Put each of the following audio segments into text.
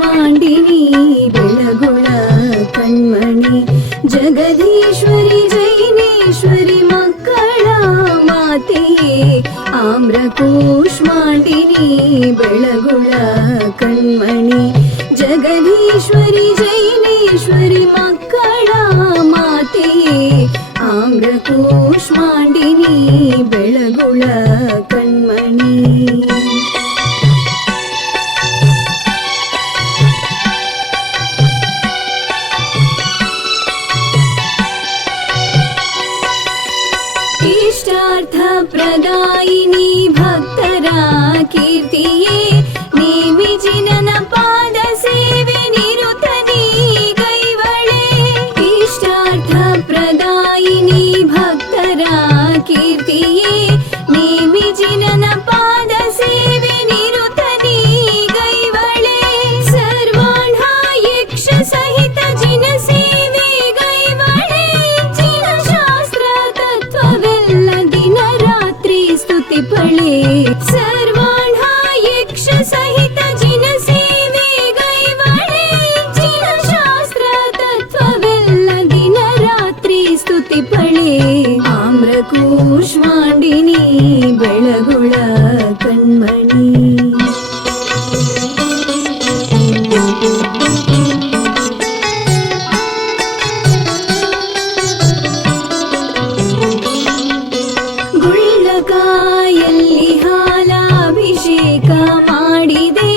ಕೂಷ್ಮಾಂಡಿನಿ ಬೆಳಗುಳ ಕಣ್ಮಣಿ ಜಗದೀಶ್ವರಿ ಜೈನೇಶ್ವರಿ ಮಕ್ಕಳ ಮಾತೆಯೇ ಆಮ್ರ ಕೂಷ್ಮಾಂಡಿನಿ ಬೆಳಗುಳ ಕಣ್ಮಣಿ ಜಗದೀಶ್ವರಿ ಜೈನೇಶ್ವರಿ ಮಕ್ಕಳ ಮಾತೆಯೇ ಆಮ್ರ ಕೂಷ್ಮಾಂಡಿನಿ ಬೆಳಗುಳ ಕಣ್ಮಣಿ इष्टार्थ प्रदायिनी भक्तर कीर्तिये नीमि जिनन पाद सेवे निरुतनी कैवळे इष्टार्थ प्रदायिनी भक्तर कीर्तिये नीमि जिनन पाद सेवे निरुतनी कैवळे सर्वाण्हा यक्ष सहित जिन सेवे कैवळे जिन शास्त्र तत्त्ववेल्ल दिन रात्रि स्तुति फळे सर्वाण्हा यक्ष सहित जिन सेवे कैवळे जिन शास्त्र तत्त्ववेल्ल दिन रात्रि स्तुति फळे आम्र ಕೂಷ್ಮಾಂಡಿನಿ ಬೆಳಗುಳ ಕಣ್ಮಣಿ ಗುಳ್ಳಕಾಯಲ್ಲಿ ಹಾಲಾಭಿಷೇಕ ಮಾಡಿದೆ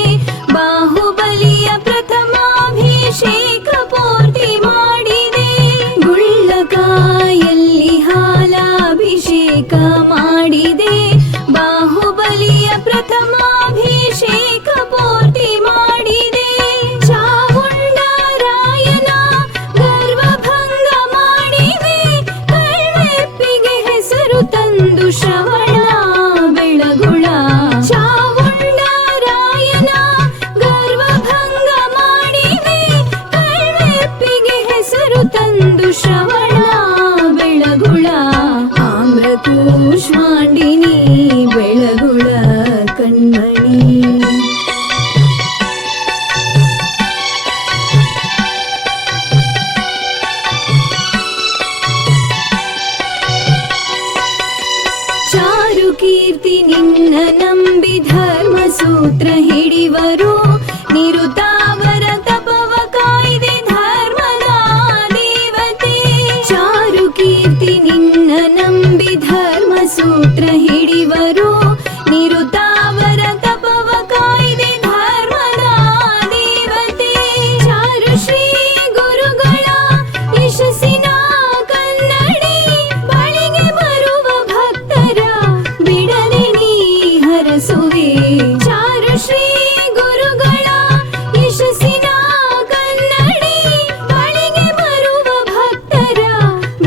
ಬಾಹುಬಲಿಯ ಪ್ರಥಮಾಭಿಷೇಕ ಪೂರ್ತಿ ಮಾಡಿದೆ ಗುಳ್ಳಕಾಯಲ್ಲಿ ಹಾಲಾಭಿಷೇಕ ಮಾಡಿದೆ ಬಾಹುಬಲಿಯ ಪ್ರಥಮಾಭಿಷೇಕ ಪೂರ್ತಿ ಮಾಡಿದೆ ಚಾವುಂಡರಾಯನ ಗರ್ವಭಂಗ ಮಾಡಿದೆ ಕಳ್ಳೆಪ್ಪಿಗೆ ಹೆಸರು ತಂದು ಶ್ರವಣ ಬೆಳಗುಳ ಚಾವುಂಡರಾಯನ ಗರ್ವಭಂಗ ಮಾಡಿದೆ ಕಳ್ಳೆಪ್ಪಿಗೆ ಹೆಸರು ತಂದು ಶ್ರವಣ ಬೆಳಗುಳ ಆಮ್ರ ಕೂಷ್ಮಾಂಡಿನಿ ಬೆಳಗುಳ ಕಣ್ಮಣಿ ಚಾರು ಕೀರ್ತಿ ನಿನ್ನ ನಂಬಿ ಧರ್ಮ ಸೂತ್ರ ಹಿಡಿವರು ನಿರುತಾವರ ತಪವ ಕಾಯ್ದೆ ಧರ್ಮದ ದೇವತೆ ಚಾರು ಕೀರ್ತಿ ನಿನ್ನ ನಂಬಿ ಧರ್ಮ ಸೂತ್ರ ಹಿಡಿವರು ನಿರುತಾವರ ತಪವ ಕಾಯ್ದೆ ಧರ್ಮದ ದೇವತೆ ಚಾರು ಶ್ರೀ ಗುರುಗಳ ಯಶಸ್ಸಿನ ಕನ್ನಡಿ ಬಳಿಗೆ ಬರುವ ಭಕ್ತರ ಬಿಡದೆ ನೀ ಹರಸುವೆ ಚಾರು ಶ್ರೀ ಗುರುಗಳ ಯಶಸ್ಸಿನ ಕನ್ನಡಿ ಬಳಿಗೆ ಬರುವ ಭಕ್ತರ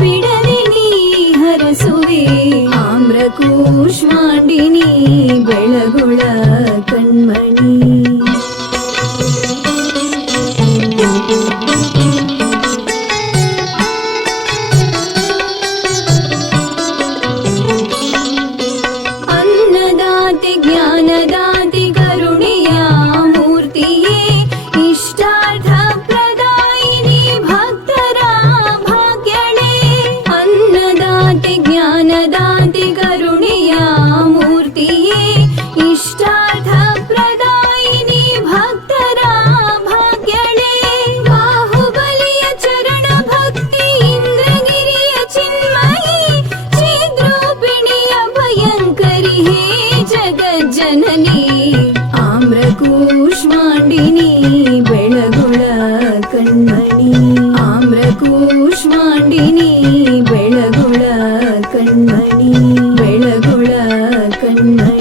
ಬಿಡದೆ ನೀ ಹರಸುವೆ ಆಮ್ರ ಕೂಷ್ಮಾಂಡಿನಿ ಬೆಳಗುಳ ಕಣ್ಮಣಿ ಅನ್ನದಾತೆ ಜ್ಞಾನದಾತೆ ಕರುಣೆಯ ಮೂರ್ತಿಯೇ ಇಷ್ಟಾರ್ಥ ಪ್ರದಾಯಿನಿ ಭಕ್ತರ ಭಾಗ್ಯಳೆ ಅನ್ನದಾತೆ ಜ್ಞಾನದಾತೆ ಕರುಣೆಯ ಮೂರ್ತಿಯೇ ಇಷ್ಟಾರ್ಥ ಪ್ರದಾಯಿನಿ ಭಕ್ತರ ಭಾಗ್ಯಳೆ ಬಾಹುಬಲಿಯ ಚರಣ ಭಕ್ತಿ ಇಂದ್ರಗಿರಿಯ ಚಿನ್ಮಯಿ ಚಿದ್ರೂಪಿಣಿಯ ಭಯಂಕರಿ ಹೇ ಜಗಜ್ಜನನಿ ಆಮ್ರ ಕೂಷ್ಮಾಂಡಿನಿ ಬೆಳಗುಳ ಕಣ್ಮಣಿ ಆಮ್ರ ಕೂಷ್ಮಾಂಡಿನಿ ಬೆಳಗುಳ ಕಣ್ಮಣಿ ಬೆಳಗುಳ ಕಣ್ಮಣಿ